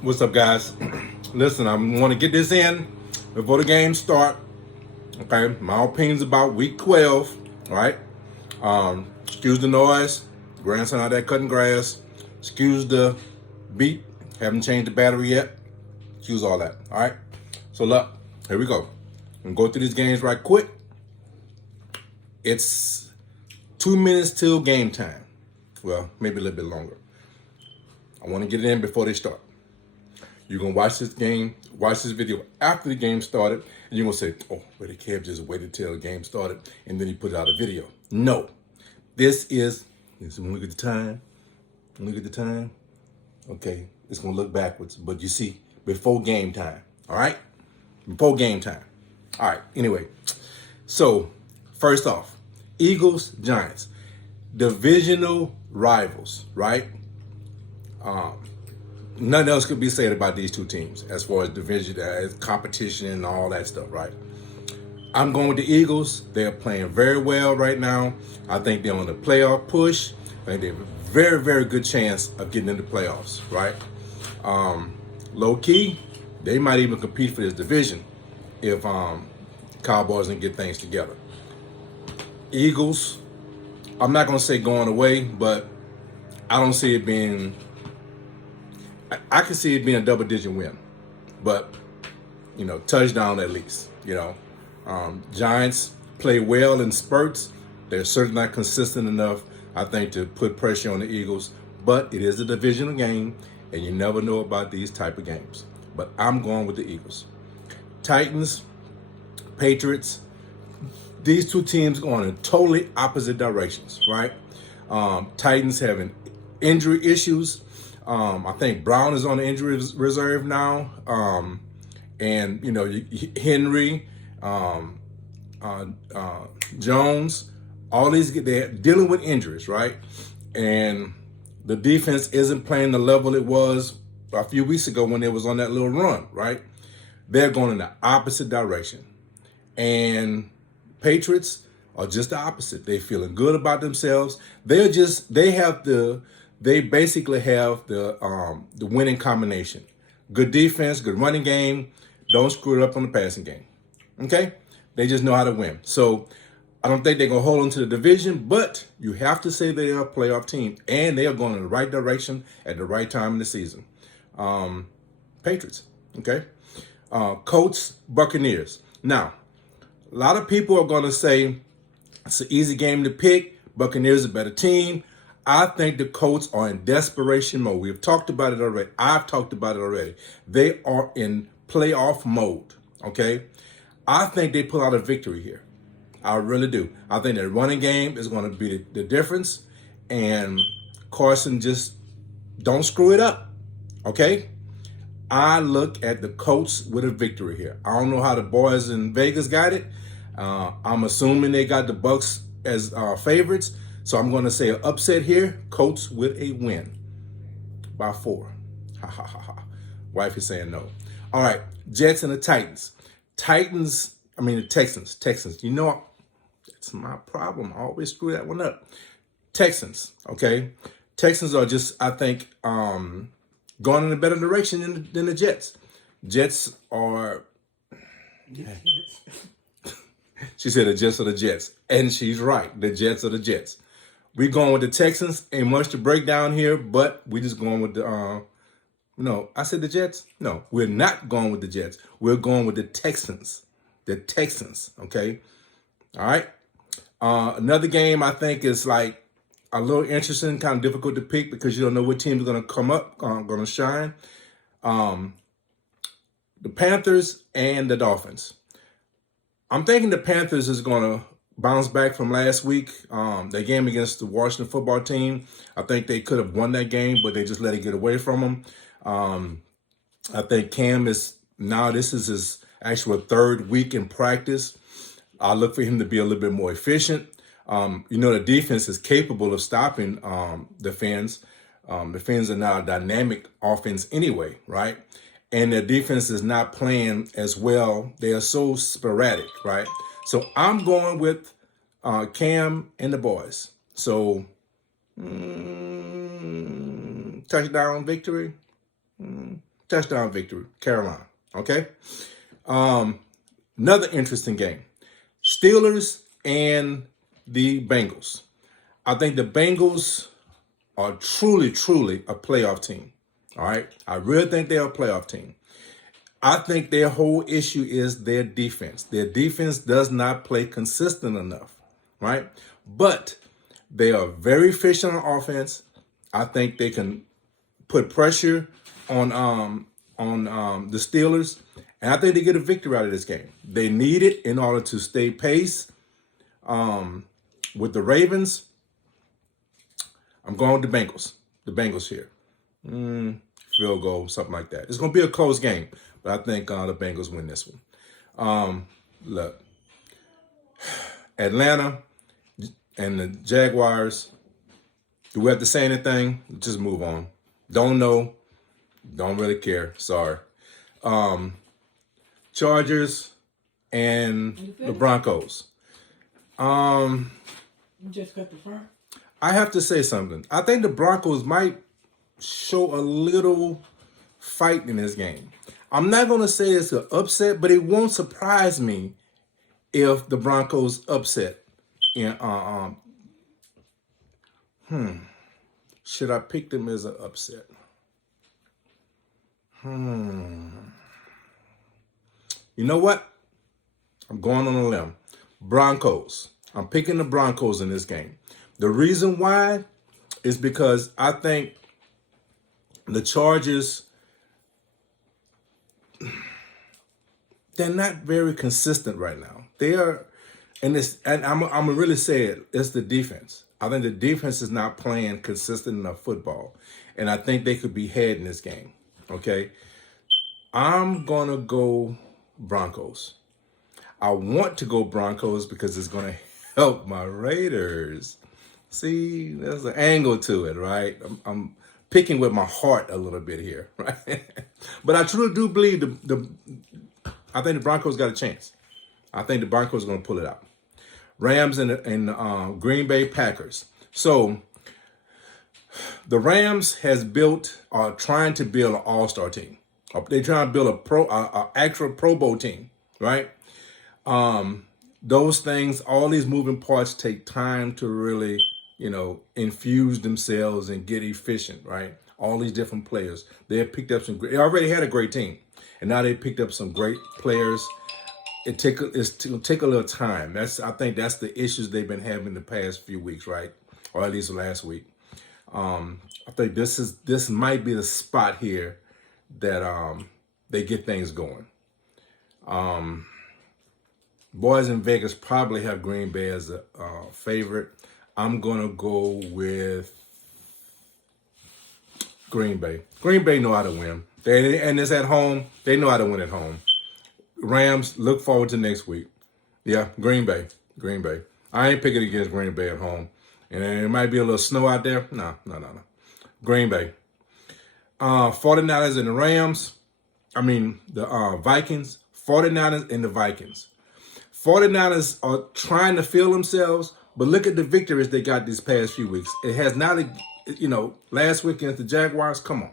What's up, guys? Listen, I want to get this in before the game start. Okay, my opinions about Week 12. All right. Excuse the noise. Grandson out there cutting grass. Excuse the beat. Haven't changed the battery yet. Excuse all that. All right. So look, here we go. I'm gonna go through these games right quick. It's 2 minutes till game time. Well, maybe a little bit longer. I want to get it in before they start. You're going to watch this video after the game started, and you're going to say, oh, but the Kev just waited till the game started, and then he put out a video. No. This is look at the time. Look at the time. Okay, it's going to look backwards, but you see, before game time. All right? Before game time. All right, anyway. So, first off, Eagles, Giants. Divisional rivals, right? Nothing else could be said about these two teams as far as division, as competition, and all that stuff, right? I'm going with the Eagles. They're playing very well right now. I think they're on the playoff push. I think they have a very, very good chance of getting into playoffs, right? Low key, they might even compete for this division if Cowboys can get things together. Eagles, I'm not going to say going away, but I don't see it being. I can see it being a double-digit win, but touchdown at least. Giants play well in spurts. They're certainly not consistent enough, I think, to put pressure on the Eagles. But it is a divisional game, and you never know about these type of games. But I'm going with the Eagles. Titans, Patriots. These two teams going in totally opposite directions, right? Titans having injury issues. I think Brown is on the injury reserve now. And, Henry, Jones, all these, they're dealing with injuries, right? And the defense isn't playing the level it was a few weeks ago when it was on that little run, right? They're going in the opposite direction. And Patriots are just the opposite. They're feeling good about themselves. They basically have the winning combination. Good defense, good running game. Don't screw it up on the passing game. Okay? They just know how to win. So I don't think they're going to hold on to the division, but you have to say they are a playoff team, and they are going in the right direction at the right time in the season. Patriots. Okay? Colts, Buccaneers. Now, a lot of people are going to say it's an easy game to pick. Buccaneers are a better team. I think the Colts are in desperation mode. We've talked about it already. I've talked about it already. They are in playoff mode, okay? I think they pull out a victory here. I really do. I think their running game is going to be the difference. And Carson, just don't screw it up, okay? I look at the Colts with a victory here. I don't know how the boys in Vegas got it. I'm assuming they got the Bucks as favorites. So I'm going to say an upset here. Colts with a win by 4. Ha ha ha ha. Wife is saying no. All right, Jets and the Titans. The Texans. Texans. That's my problem. I always screw that one up. Texans. Okay. Texans are just, I think, going in a better direction than the Jets. Jets are. She said the Jets are the Jets. And she's right. The Jets are the Jets. We're going with the Texans. Ain't much to break down here, but we just going with the, no, I said the Jets. No, we're not going with the Jets. We're going with the Texans. The Texans, okay? All right? Another game I think is like a little interesting, kind of difficult to pick because you don't know what team is going to come up, going to shine. The Panthers and the Dolphins. I'm thinking the Panthers is going to bounce back from last week. Their game against the Washington football team. I think they could have won that game, but they just let it get away from them. I think Cam this is his actual third week in practice. I look for him to be a little bit more efficient. The defense is capable of stopping the Fins. The Fins are now a dynamic offense anyway, right? And their defense is not playing as well. They are so sporadic, right? So I'm going with Cam and the boys. So touchdown victory. touchdown victory, Carolina. Okay. Another interesting game, Steelers and the Bengals. I think the Bengals are truly, truly a playoff team. All right. I really think they're a playoff team. I think their whole issue is their defense. Their defense does not play consistent enough, right? But they are very efficient on offense. I think they can put pressure on the Steelers, and I think they get a victory out of this game. They need it in order to stay pace with the Ravens. I'm going with the Bengals. The Bengals here. Field goal, something like that. It's going to be a close game, but I think the Bengals win this one. Look, Atlanta and the Jaguars. Do we have to say anything? Just move on. Don't know. Don't really care. Sorry. Chargers and the Broncos. You just got the front. I have to say something. I think the Broncos might show a little fight in this game. I'm not going to say it's an upset, but it won't surprise me if the Broncos upset. Should I pick them as an upset? You know what? I'm going on a limb. Broncos. I'm picking the Broncos in this game. The reason why is because I think the Chargers, they're not very consistent right now. They are, and I'm gonna really say it, it's the defense. I think the defense is not playing consistent enough football, and I think they could be had in this game. Okay, I'm gonna go Broncos. I want to go Broncos because it's gonna help my Raiders. See, there's an angle to it, right? I'm picking with my heart a little bit here, right? But I truly do believe I think the Broncos got a chance. I think the Broncos are going to pull it out. Rams and Green Bay Packers. So the Rams are trying to build an all-star team. They're trying to build a actual Pro Bowl team, right? Those things, all these moving parts take time to really, infuse themselves and get efficient, right? All these different players. They have picked up they already had a great team, and now they picked up some great players. It's going to take a little time. I think that's the issues they've been having the past few weeks, right? Or at least last week. I think this might be the spot here that they get things going. Boys in Vegas probably have Green Bay as a favorite. I'm going to go with Green Bay. Green Bay know how to win. And it's at home. They know how to win at home. Rams, look forward to next week. Yeah, Green Bay. Green Bay. I ain't picking against Green Bay at home. And it might be a little snow out there. No. Green Bay. 49ers and the Rams. The Vikings. 49ers and the Vikings. 49ers are trying to feel themselves, but look at the victories they got these past few weeks. It has not, last week against the Jaguars, come on,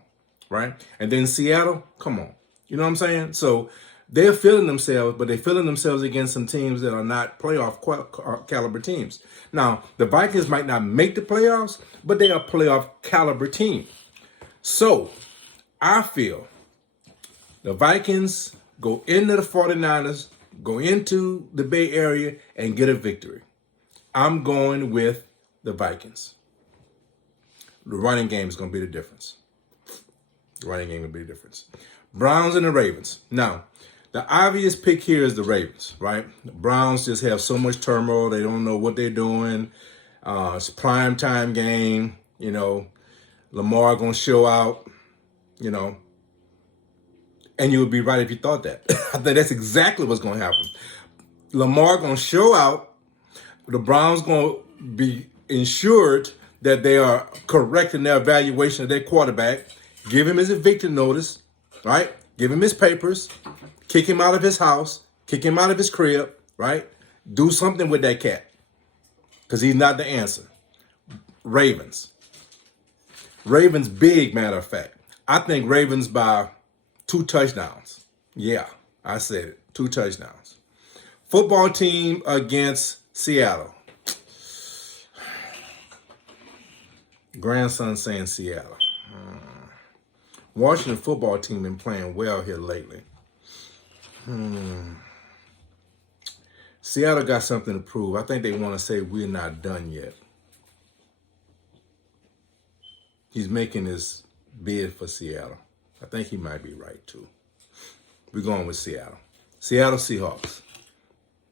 right? And then Seattle, come on. You know what I'm saying? So they're feeling themselves, but they're feeling themselves against some teams that are not playoff caliber teams. Now, the Vikings might not make the playoffs, but they are a playoff caliber team. So I feel the Vikings go into the 49ers, go into the Bay Area, and get a victory. I'm going with the Vikings. The running game is going to be the difference. Browns and the Ravens. Now, the obvious pick here is the Ravens, right? The Browns just have so much turmoil. They don't know what they're doing. It's a prime time game. Lamar going to show out, and you would be right if you thought that. I think that's exactly what's going to happen. Lamar going to show out. The Browns going to be ensured that they are correct in their evaluation of their quarterback. Give him his eviction notice, right? Give him his papers. Kick him out of his house. Kick him out of his crib, right? Do something with that cat because he's not the answer. Ravens big, matter of fact. I think Ravens by 2 touchdowns. Yeah, I said it. 2 touchdowns. Football team against Seattle. Grandson saying Seattle. Washington football team been playing well here lately. Seattle got something to prove. I think they want to say we're not done yet. He's making his bid for Seattle. I think he might be right too. We're going with Seattle. Seattle Seahawks.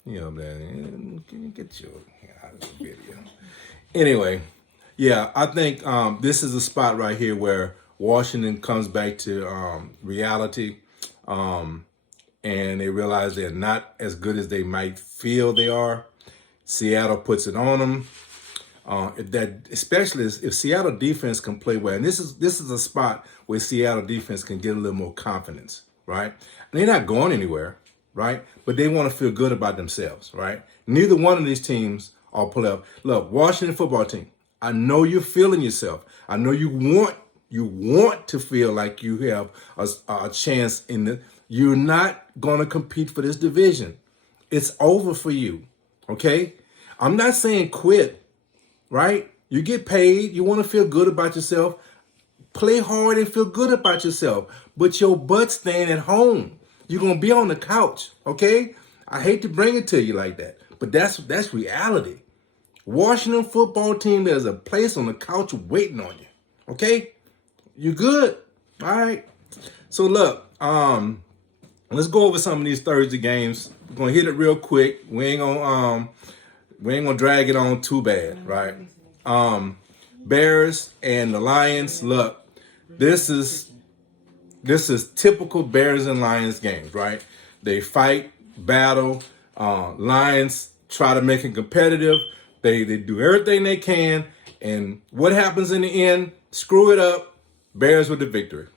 You know, man, get you out of the video. Anyway, yeah, I think this is a spot right here where Washington comes back to reality, and they realize they're not as good as they might feel they are. Seattle puts it on them. Especially if Seattle defense can play well, and this is a spot where Seattle defense can get a little more confidence, right? And they're not going anywhere, right? But they want to feel good about themselves, right? Neither one of these teams are playoff. Look, Washington football team, I know you're feeling yourself. I know you want to feel like you have a chance in the. You're not going to compete for this division. It's over for you, okay? I'm not saying quit, right? You get paid. You want to feel good about yourself. Play hard and feel good about yourself. But your butt's staying at home. You're going to be on the couch, okay? I hate to bring it to you like that, but that's reality. Washington football team, there's a place on the couch waiting on you, okay? You good? All right. So look, let's go over some of these Thursday games. We're gonna hit it real quick. We ain't gonna drag it on too bad, right? Bears and the Lions. Look, this is typical Bears and Lions games, right? They fight, battle. Lions try to make it competitive. They do everything they can, and what happens in the end? Screw it up. Bears with the victory.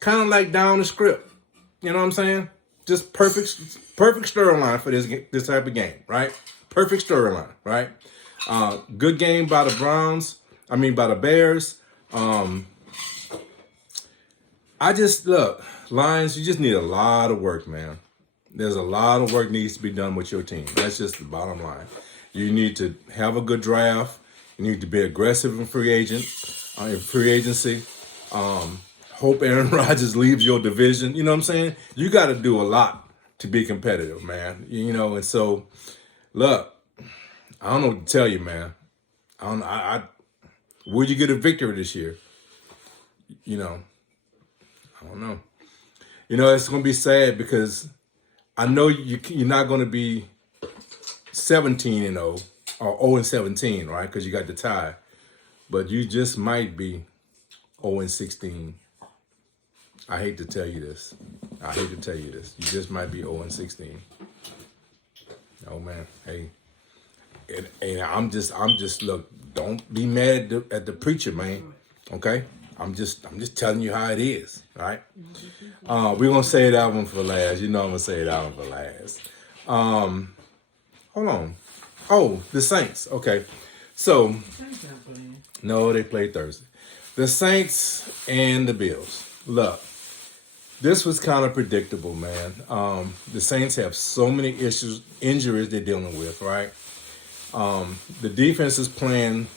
Kind of like down the script. You know what I'm saying? Just perfect storyline for this type of game, right? Perfect storyline, right? Good game by the by the Bears. Lions, you just need a lot of work, man. There's a lot of work needs to be done with your team. That's just the bottom line. You need to have a good draft. You need to be aggressive in free agency. Hope Aaron Rodgers leaves your division. You know what I'm saying? You got to do a lot to be competitive, man. You know, and so, look, I don't know what to tell you, man. Will you get a victory this year? You know, I don't know. You know, it's going to be sad because I know you're not going to be 17-0 or 0-17, right? Because you got the tie. But you just might be 0-16. I hate to tell you this. You just might be 0-16. Oh man, hey. And I'm just look, don't be mad at the preacher, man. Okay? I'm just telling you how it is, right? We're gonna say that one for last. You know I'm gonna say that one for last. Hold on. Oh, the Saints. Okay. So no, they played Thursday. The Saints and the Bills. Look, this was kind of predictable, man. The Saints have so many injuries they're dealing with, right? The defense is playing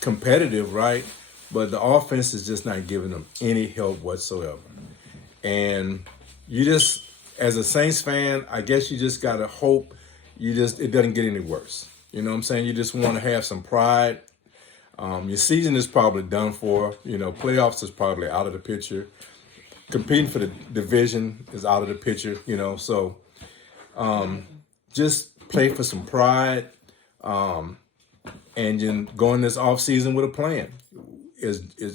competitive, right? But the offense is just not giving them any help whatsoever. And you just, as a Saints fan, I guess you just got to hope it doesn't get any worse. You know what I'm saying? You just want to have some pride. Your season is probably done for. You know, playoffs is probably out of the picture. Competing for the division is out of the picture, you know. So just play for some pride and then go in this offseason with a plan.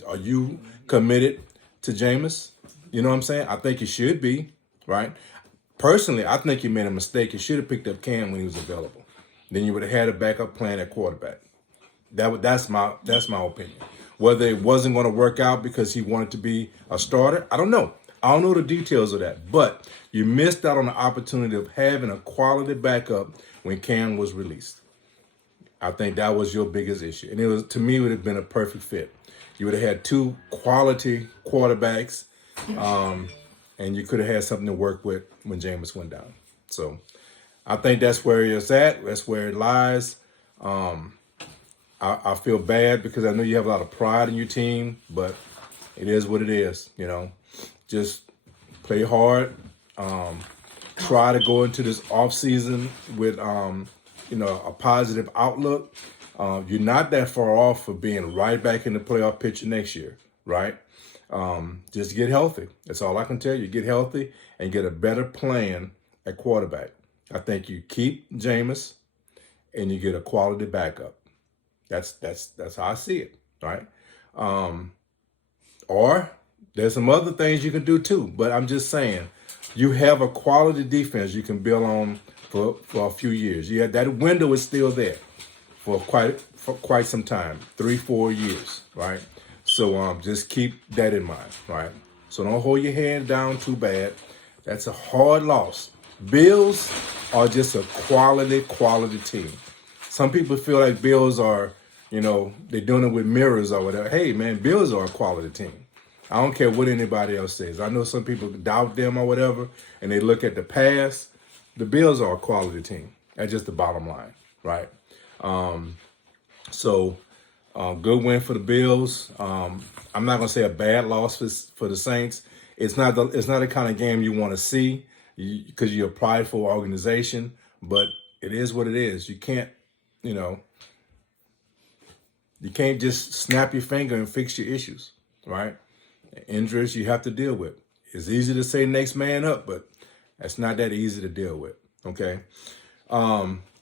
Are you committed to Jameis? You know what I'm saying? I think you should be, right? Personally, I think you made a mistake. You should have picked up Cam when he was available. Then you would have had a backup plan at quarterback. That's my opinion. Whether it wasn't going to work out because he wanted to be a starter, I don't know. I don't know the details of that. But you missed out on the opportunity of having a quality backup when Cam was released. I think that was your biggest issue. And to me, it would have been a perfect fit. You would have had 2 quality quarterbacks. and you could have had something to work with when Jameis went down. So I think that's where it's at. That's where it lies. I feel bad because I know you have a lot of pride in your team, but it is what it is. Just play hard. Try to go into this off season with a positive outlook. You're not that far off for being right back in the playoff picture next year, right? Just get healthy. That's all I can tell you. Get healthy and get a better plan at quarterback. I think you keep Jameis and you get a quality backup. That's how I see it, right? Or there's some other things you can do too. But I'm just saying, you have a quality defense you can build on for a few years. Yeah, that window is still there for quite some time, 3-4 years, right? So just keep that in mind, right? So don't hold your head down too bad. That's a hard loss. Bills are just a quality team. Some people feel like Bills are, they're doing it with mirrors or whatever. Hey, man, Bills are a quality team. I don't care what anybody else says. I know some people doubt them or whatever, and they look at the past. The Bills are a quality team. That's just the bottom line, right? So good win for the Bills. I'm not gonna say a bad loss for the Saints. It's not the kind of game you want to see because you're a prideful organization, but it is what it is. You can't, you can't just snap your finger and fix your issues, right? Injuries you have to deal with. It's easy to say next man up, but that's not that easy to deal with. Okay.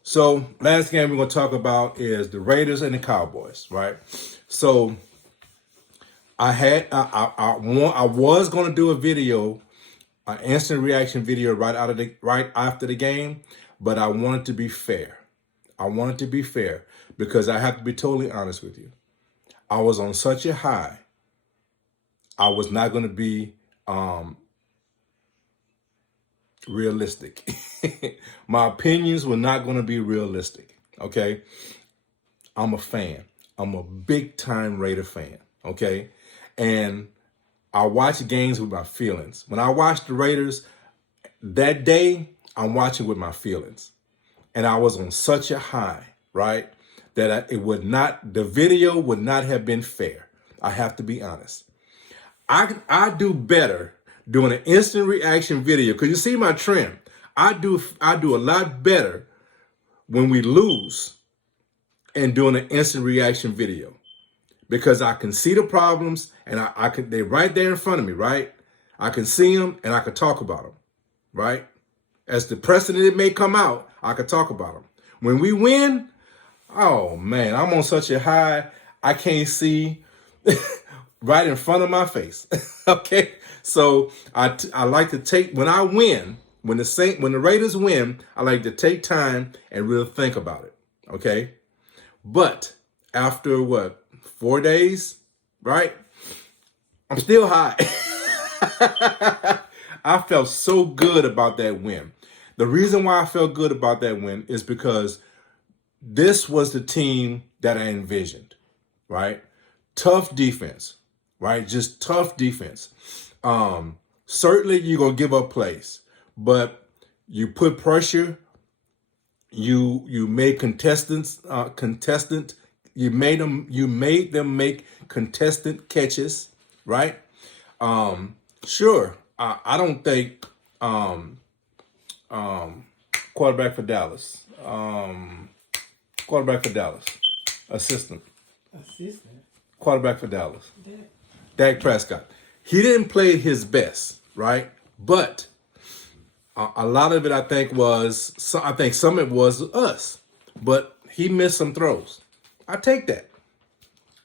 So last game we're going to talk about is the Raiders and the Cowboys, right? So I was going to do a video, an instant reaction video right after the game, but I wanted to be fair. Because I have to be totally honest with you. I was on such a high. I was not going to be realistic. My opinions were not going to be realistic, okay? I'm a fan. I'm a big-time Raider fan, okay? And I watch games with my feelings. When I watch the Raiders that day, I'm watching with my feelings. And I was on such a high, right, that the video would not have been fair. I have to be honest. I do better doing an instant reaction video because you see my trend. I do a lot better when we lose and doing an instant reaction video because I can see the problems and they're right there in front of me, right? I can see them and I can talk about them, right? As the precedent may come out, I can talk about them. When we win, oh man, I'm on such a high, I can't see right in front of my face. Okay, so I like to take when I win, when the Raiders win, I like to take time and really think about it. Okay, but after 4 days, right? I'm still high. I felt so good about that win. The reason why I felt good about that win is because this was the team that I envisioned, right? Tough defense, right? Just tough defense. Certainly you're going to give up plays, but you put pressure. You made you made them make contestant catches, right? Sure. I don't think quarterback for Dallas. Assistant. Quarterback for Dallas. Dak Prescott. He didn't play his best, right? But a lot of it, I think some of it was us. But he missed some throws. I take that.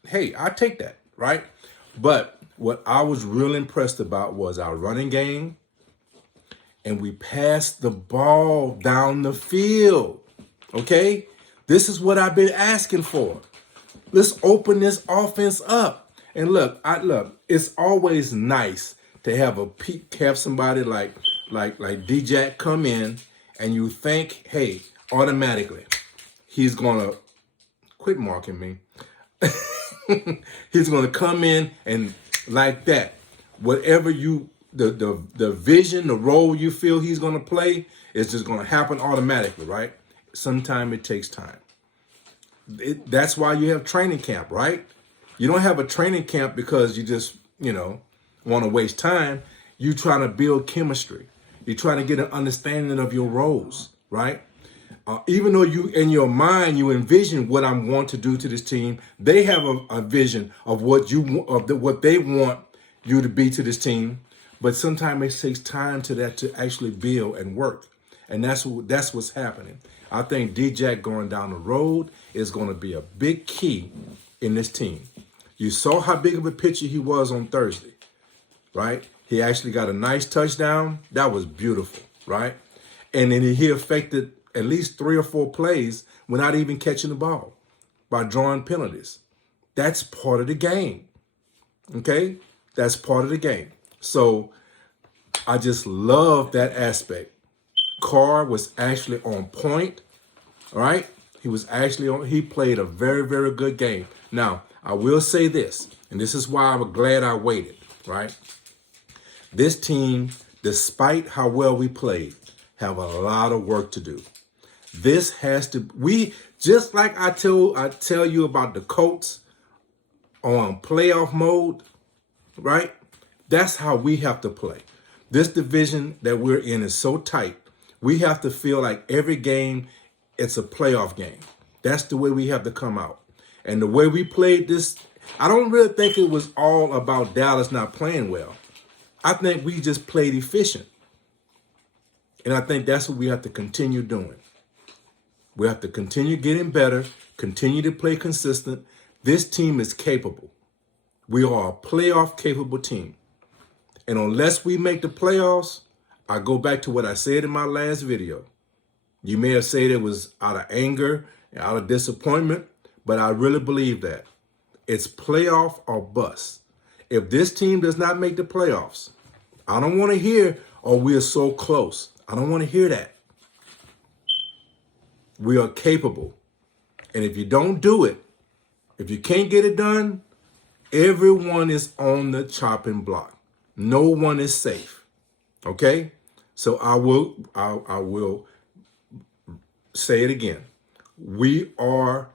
Hey, I take that, right? But what I was real impressed about was our running game. And we passed the ball down the field. Okay? This is what I've been asking for. Let's open this offense up. And look, it's always nice to have somebody like D-Jack come in and you think, hey, automatically, he's gonna quit marking me. He's gonna come in and like that. Whatever you the vision, the role you feel he's going to play is just going to happen automatically, right? Sometimes it takes time. That's why you have training camp, right? You don't have a training camp because you just, want to waste time. You trying to build chemistry. You're trying to get an understanding of your roles, right? Even though you, in your mind, you envision what I want to do to this team, they have a vision of what they want you to be to this team. But sometimes it takes time to actually build and work, and that's what's happening. I think D-Jack going down the road is going to be a big key in this team. You saw how big of a pitcher he was on Thursday, right? He actually got a nice touchdown. That was beautiful, right? And then he affected at least 3 or 4 plays without even catching the ball by drawing penalties. That's part of the game, okay? That's part of the game. So I just love that aspect. Carr was actually on point, all right? He played a very, very good game. Now, I will say this, and this is why I'm glad I waited, right? This team, despite how well we played, have a lot of work to do. Just like I tell you about the Colts on playoff mode, right? That's how we have to play. This division that we're in is so tight. We have to feel like every game, it's a playoff game. That's the way we have to come out. And the way we played this, I don't really think it was all about Dallas not playing well. I think we just played efficient. And I think that's what we have to continue doing. We have to continue getting better, continue to play consistent. This team is capable. We are a playoff-capable team. And unless we make the playoffs, I go back to what I said in my last video. You may have said it was out of anger, out of disappointment, but I really believe that. It's playoff or bust. If this team does not make the playoffs, I don't want to hear, oh, we are so close. I don't want to hear that. We are capable. And if you don't do it, if you can't get it done, everyone is on the chopping block. No one is safe. Okay? So I will say it again. We are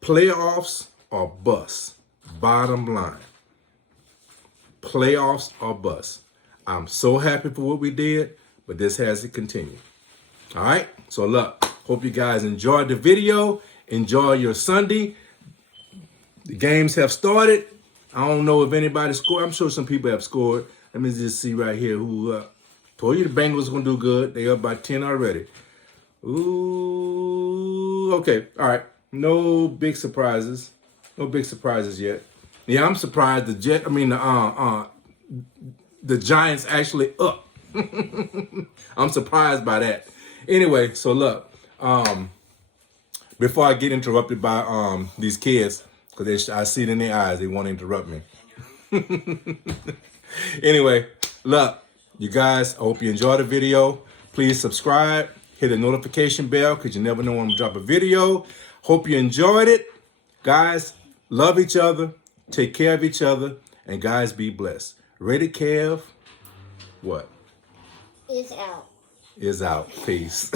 playoffs or bust. Bottom line. Playoffs or bust. I'm so happy for what we did, but this has to continue. All right? So look, hope you guys enjoyed the video. Enjoy your Sunday. The games have started. I don't know if anybody scored. I'm sure some people have scored. Let me just see right here who told you the Bengals going to do good. They up by 10 already. Ooh, okay. All right. No big surprises. No big surprises yet. Yeah, I'm surprised the Giants actually up. I'm surprised by that. Anyway, so look, before I get interrupted by these kids, because I see it in their eyes, they want to interrupt me. Anyway, look, you guys, I hope you enjoyed the video. Please subscribe, hit the notification bell, because you never know when I'm drop a video. Hope you enjoyed it. Guys, love each other, take care of each other, and guys, be blessed. Rated Kev, what? Is out. Is out. Peace.